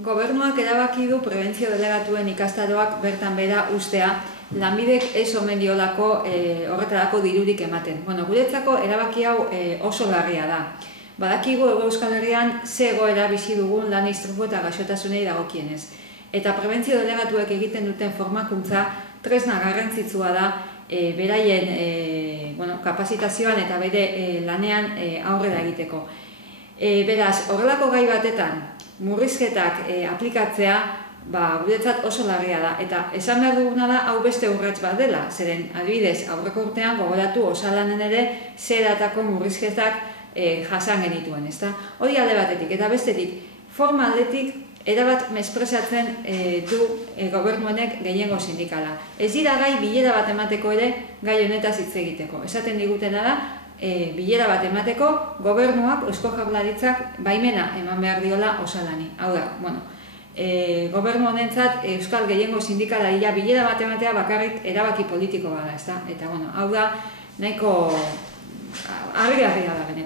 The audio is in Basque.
Gobernuak erabaki du prebentzio delegatuen ikastaroak bertan bera ustea, lanbidek ez omen diolako horretarako dirurik ematen. Guretzako erabaki hau oso larria da. Badakigu Hego Euskal Herrian ze egoera bizi dugun lan istripu eta gaixotasunei dagokienez. Eta prebentzio delegatuek egiten duten formakuntza tresna garrantzitsua da beraien kapazitazioan eta bere lanean aurrera egiteko. Beraz, horrelako gai batetan murrizketak aplikatzea guretzat oso larria da. Eta esan behar duguna da hau beste urrats bat dela. Zeren, adibidez, aurreko urtean gogoratu osalanen ere zeratako murrizketak jasan genituen, ezta? Hori alde batetik, eta bestetik, forma aldetik erabat mespresatzen du gobernuenek gehiengo sindikala. Ez dira gai bilera bat emateko ere gai honetaz hitz egiteko. Esaten digutena da, bilera bat emateko gobernuak, Eusko Jaurlaritzak baimena eman behar diola osalani. Hau da, gobernu honentzat Euskal gehiengo sindikala bilera bat ematea bakarrik erabaki politiko bada, ezta? Eta, hau da, nahiko harrigarria da benetan.